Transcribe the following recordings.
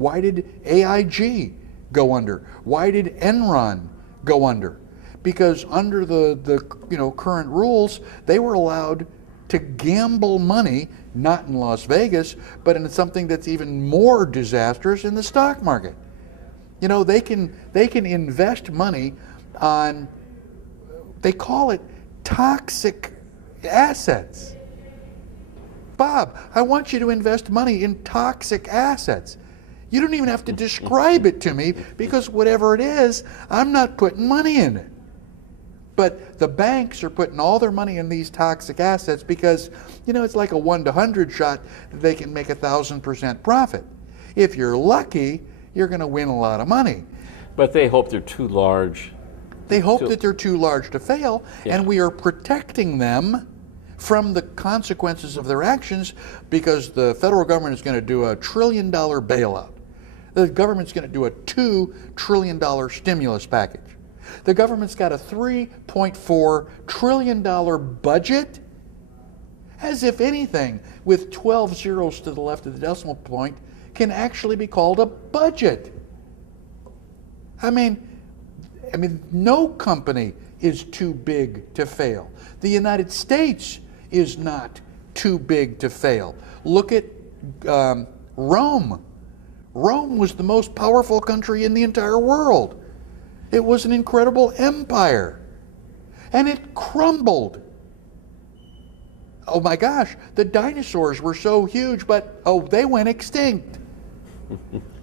Why did AIG go under? Why did Enron go under? Because under the current rules, they were allowed to gamble money, not in Las Vegas, but in something that's even more disastrous, in the stock market. They can invest money on, they call it toxic assets. Bob, I want you to invest money in toxic assets. You don't even have to describe it to me, because whatever it is, I'm not putting money in it. But the banks are putting all their money in these toxic assets because, it's like a 1 to 100 shot that they can make 1,000% profit. If you're lucky, you're going to win a lot of money. But they hope they're too large. They hope that they're too large to fail, and we are protecting them from the consequences of their actions, because the federal government is going to do a $1 trillion bailout. The government's going to do a $2 trillion stimulus package. The government's got a $3.4 trillion budget, as if anything with 12 zeros to the left of the decimal point can actually be called a budget. I mean, no company is too big to fail. The United States is not too big to fail. Look at Rome. Rome was the most powerful country in the entire world. It was an incredible empire, and it crumbled. Oh my gosh, the dinosaurs were so huge, but they went extinct.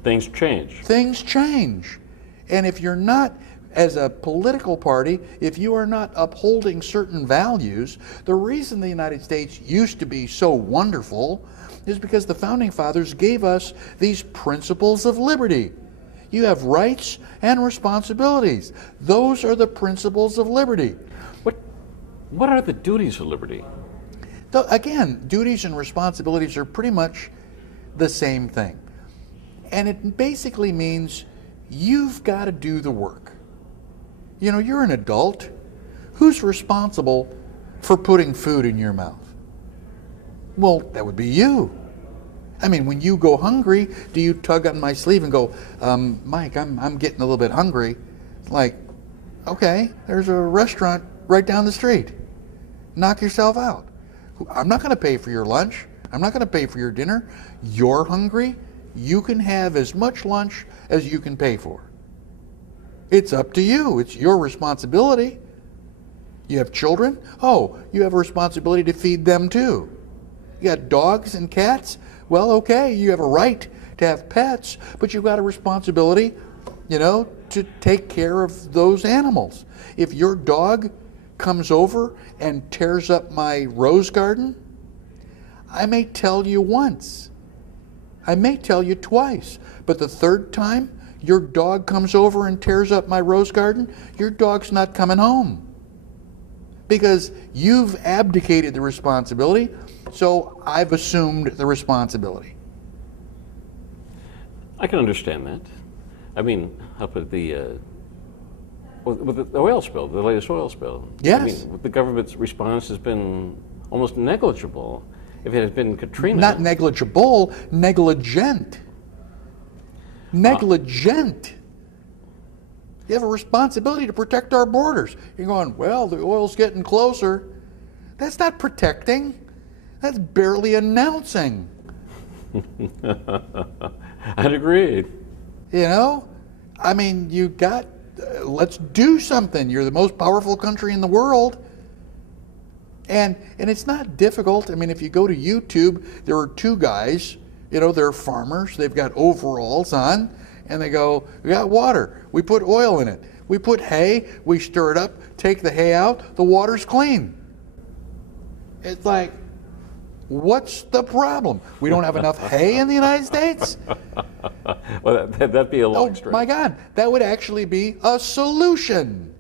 Things change. Things change. And if you're not, as a political party, if you are not upholding certain values, the reason the United States used to be so wonderful is because the Founding Fathers gave us these principles of liberty. You have rights and responsibilities. Those are the principles of liberty. What are the duties of liberty? Again, duties and responsibilities are pretty much the same thing. And it basically means you've got to do the work. You're an adult. Who's responsible for putting food in your mouth? Well, that would be you. When you go hungry, do you tug on my sleeve and go, Mike, I'm getting a little bit hungry? Like, okay, there's a restaurant right down the street. Knock yourself out. I'm not going to pay for your lunch. I'm not going to pay for your dinner. You're hungry. You can have as much lunch as you can pay for. It's up to you. It's your responsibility. You have children? You have a responsibility to feed them too. You got dogs and cats? Well, okay, you have a right to have pets, but you've got a responsibility, to take care of those animals. If your dog comes over and tears up my rose garden, I may tell you once. I may tell you twice. But the third time your dog comes over and tears up my rose garden, your dog's not coming home. Because you've abdicated the responsibility, so I've assumed the responsibility. I can understand that. Up at with the oil spill, the latest oil spill. Yes. The government's response has been almost negligible. If it had been Katrina. Not negligible, negligent. Negligent. You have a responsibility to protect our borders. You're going, well, the oil's getting closer. That's not protecting. That's barely announcing. I'd agree. Let's do something. You're the most powerful country in the world. And it's not difficult. If you go to YouTube, there are two guys, they're farmers. They've got overalls on, and they go, we got water. We put oil in it. We put hay. We stir it up, take the hay out. The water's clean. It's like, what's the problem? We don't have enough hay in the United States? Well, that'd be a long stretch. My God, that would actually be a solution.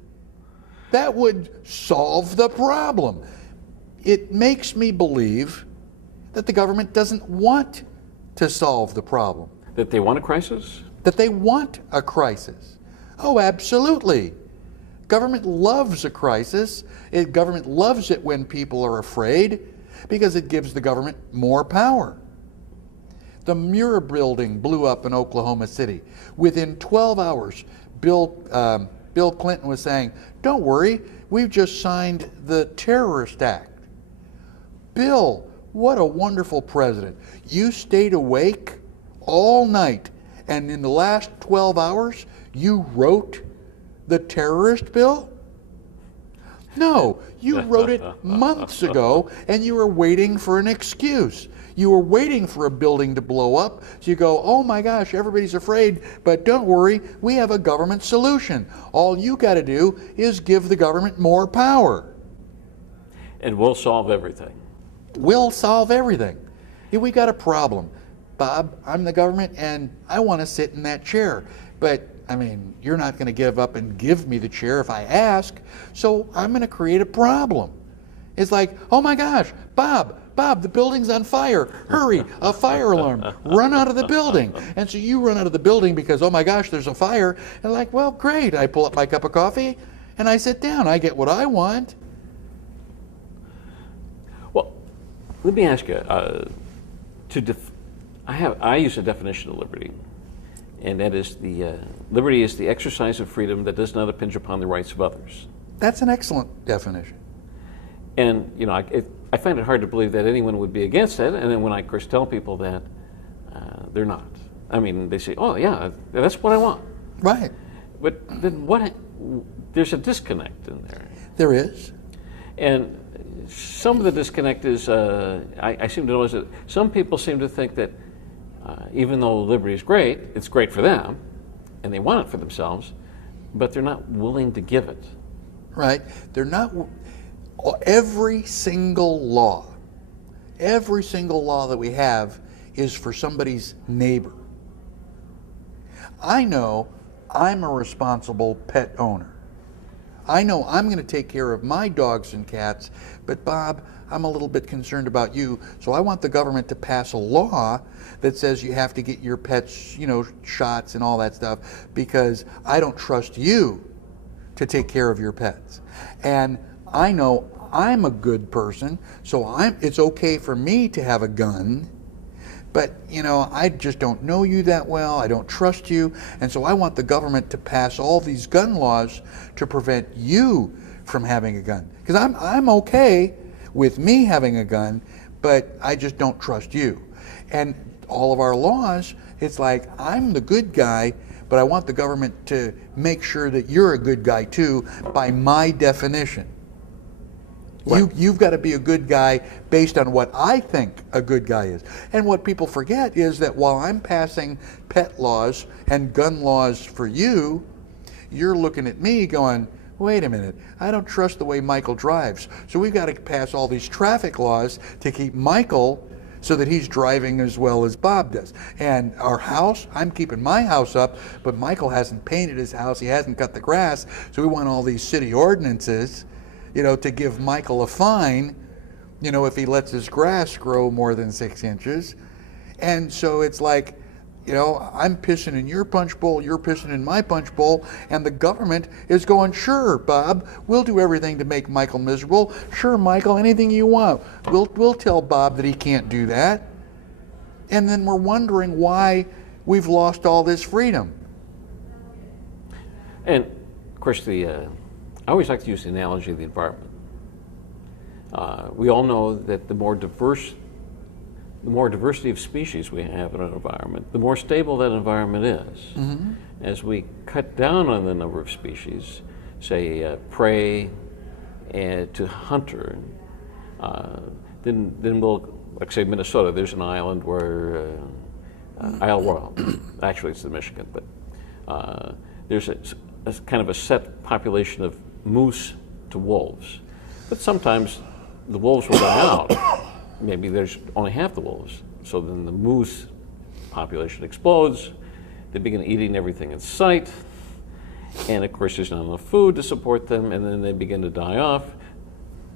That would solve the problem. It makes me believe that the government doesn't want to solve the problem. That they want a crisis? That they want a crisis. Oh, absolutely. Government loves a crisis. Government loves it when people are afraid, because it gives the government more power. The Muir building blew up in Oklahoma City. Within 12 hours, Bill Clinton was saying, don't worry, we've just signed the Terrorist Act. Bill, what a wonderful president. You stayed awake all night, and in the last 12 hours, you wrote the terrorist bill? No, you wrote it months ago, and you were waiting for an excuse. You were waiting for a building to blow up, so you go, oh my gosh, everybody's afraid, but don't worry, we have a government solution. All you got to do is give the government more power. And we'll solve everything. We'll solve everything. If we got a problem, Bob, I'm the government, and I want to sit in that chair, but I mean, you're not going to give up and give me the chair if I ask, so I'm going to create a problem. It's like, oh my gosh, Bob, the building's on fire. Hurry, a fire alarm. Run out of the building. And so you run out of the building because, oh my gosh, there's a fire. And like, well, great. I pull up my cup of coffee and I sit down. I get what I want. Well, let me ask you, I use a definition of liberty, and that is liberty is the exercise of freedom that does not impinge upon the rights of others. That's an excellent definition. And you know, I find it hard to believe that anyone would be against it. And then when I, of course, tell people that, they're not. I mean, they say, "Oh, yeah, that's what I want." Right. But then what? There's a disconnect in there. There is. And some of the disconnect is, I seem to notice that some people seem to think that even though liberty is great, it's great for them, and they want it for themselves, but they're not willing to give it. Right. They're not. Every single law that we have is for somebody's neighbor. I know I'm a responsible pet owner. I know I'm going to take care of my dogs and cats, but Bob, I'm a little bit concerned about you, so I want the government to pass a law that says you have to get your pets, shots and all that stuff, because I don't trust you to take care of your pets. And I know I'm a good person, so it's okay for me to have a gun, but I just don't know you that well, I don't trust you, and so I want the government to pass all these gun laws to prevent you from having a gun. Because I'm okay with me having a gun, but I just don't trust you. And all of our laws, it's like, I'm the good guy, but I want the government to make sure that you're a good guy too, by my definition. Right. You've got to be a good guy based on what I think a good guy is. And what people forget is that while I'm passing pet laws and gun laws for you, you're looking at me going, wait a minute, I don't trust the way Michael drives. So we've got to pass all these traffic laws to keep Michael so that he's driving as well as Bob does. And our house, I'm keeping my house up, but Michael hasn't painted his house, he hasn't cut the grass, so we want all these city ordinances, to give Michael a fine, if he lets his grass grow more than 6 inches. And so it's like, I'm pissing in your punch bowl, you're pissing in my punch bowl, and the government is going, sure, Bob, we'll do everything to make Michael miserable. Sure, Michael, anything you want. We'll tell Bob that he can't do that. And then we're wondering why we've lost all this freedom. And, of course, I always like to use the analogy of the environment. We all know that the more diversity of species we have in an environment, the more stable that environment is. Mm-hmm. As we cut down on the number of species, say prey to hunter, then we'll, like say Minnesota, there's an island where, Isle Royale, actually it's the Michigan, but there's a kind of a set population of moose to wolves. But sometimes the wolves will die out. Maybe there's only half the wolves. So then the moose population explodes. They begin eating everything in sight. And of course there's not enough food to support them, and then they begin to die off.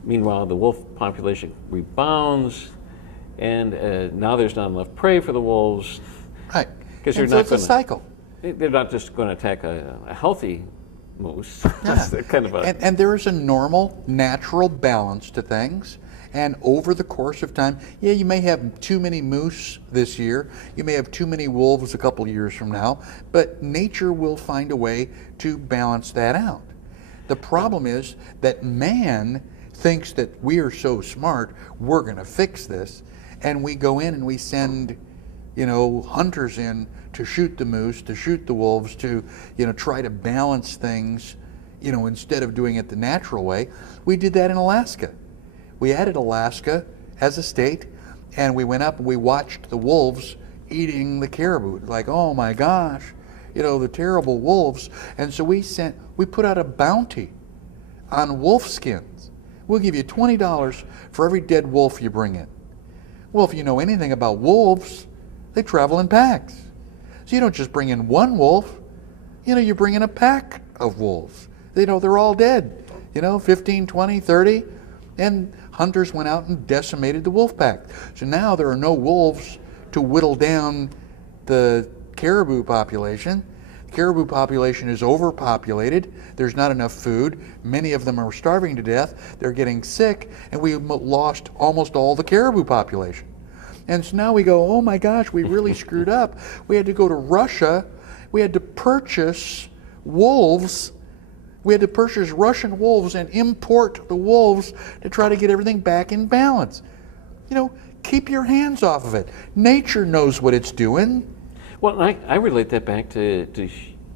Meanwhile, the wolf population rebounds, and now there's not enough prey for the wolves. Right. Because it's a cycle. They're not just going to attack a healthy moose. Yeah. Kind of and there is a normal, natural balance to things. And over the course of time, yeah, you may have too many moose this year, you may have too many wolves a couple years from now, but nature will find a way to balance that out. The problem is that man thinks that we are so smart, we're going to fix this, and we go in and we send, hunters in to shoot the moose, to shoot the wolves, to, try to balance things, instead of doing it the natural way. We did that in Alaska. We added Alaska as a state, and we went up and we watched the wolves eating the caribou. Like, oh my gosh, the terrible wolves. And so we put out a bounty on wolf skins. We'll give you $20 for every dead wolf you bring in. Well, if you know anything about wolves, they travel in packs. So you don't just bring in one wolf, you bring in a pack of wolves. They're all dead, 15, 20, 30. And hunters went out and decimated the wolf pack. So now there are no wolves to whittle down the caribou population. The caribou population is overpopulated. There's not enough food. Many of them are starving to death. They're getting sick, and we lost almost all the caribou population. And so now we go, oh my gosh, we really screwed up. We had to go to Russia. We had to purchase wolves. We had to purchase Russian wolves and import the wolves to try to get everything back in balance. Keep your hands off of it. Nature knows what it's doing. Well, I relate that back to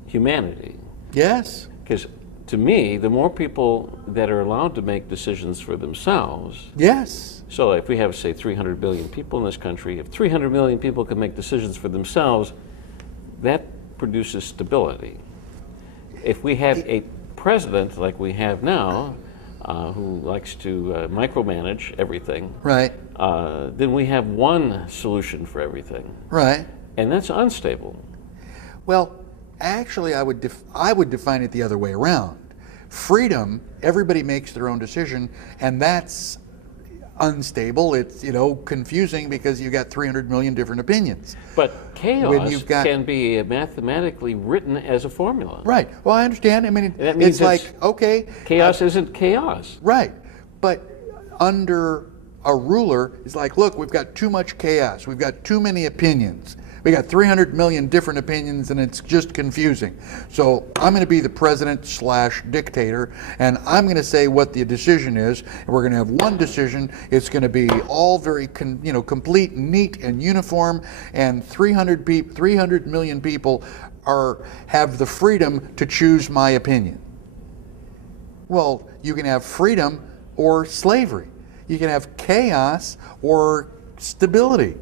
humanity. Yes. Because to me, the more people that are allowed to make decisions for themselves. Yes. So if we have, say, 300 billion people in this country, if 300 million people can make decisions for themselves, that produces stability. If we have a president like we have now, who likes to micromanage everything, right, then we have one solution for everything, right, and that's unstable. Well, actually, I would define it the other way around. Freedom, everybody makes their own decision, and that's unstable. It's confusing because you've got 300 million different opinions. But chaos can be mathematically written as a formula. Right. Well, I understand. I mean, that means it's like, okay, chaos isn't chaos. Right. But under a ruler, it's like, look, we've got too much chaos. We've got too many opinions. We got 300 million different opinions, and it's just confusing. So I'm going to be the president/dictator, and I'm going to say what the decision is. And we're going to have one decision. It's going to be all very, complete, neat, and uniform. And 300 million people have the freedom to choose my opinion. Well, you can have freedom or slavery. You can have chaos or stability.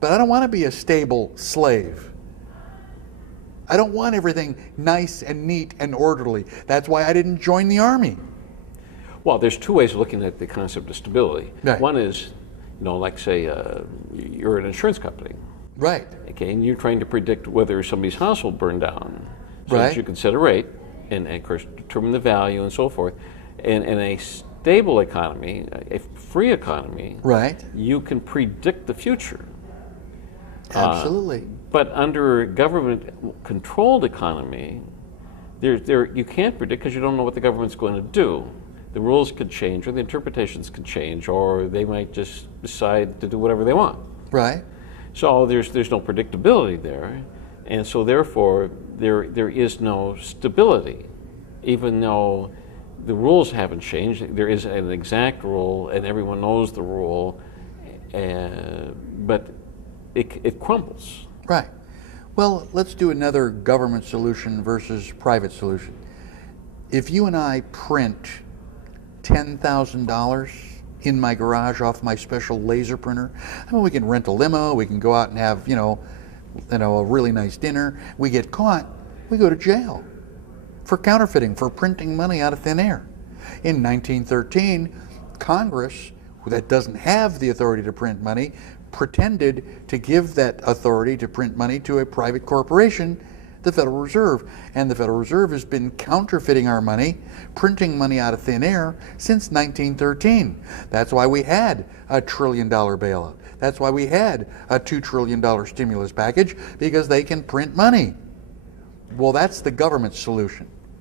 But I don't want to be a stable slave. I don't want everything nice and neat and orderly. That's why I didn't join the army. Well, there's two ways of looking at the concept of stability. Right. One is, like say, you're an insurance company. Right. Okay, and you're trying to predict whether somebody's house will burn down. So right. that you can set a rate and of course, determine the value and so forth. And in a stable economy, a free economy, right, you can predict the future. Absolutely. But under a government-controlled economy, you can't predict because you don't know what the government's going to do. The rules could change, or the interpretations could change, or they might just decide to do whatever they want. Right. So there's no predictability there, and so therefore there is no stability, even though the rules haven't changed. There is an exact rule, and everyone knows the rule, but it crumbles. Right. Well, let's do another government solution versus private solution. If you and I print $10,000 in my garage off my special laser printer, I mean, we can rent a limo, we can go out and have, a really nice dinner. We get caught, we go to jail for counterfeiting, for printing money out of thin air. In 1913, Congress, that doesn't have the authority to print money, pretended to give that authority to print money to a private corporation, the Federal Reserve. And the Federal Reserve has been counterfeiting our money, printing money out of thin air since 1913. That's why we had a $1 trillion bailout. That's why we had a $2 trillion stimulus package, because they can print money. Well, that's the government solution.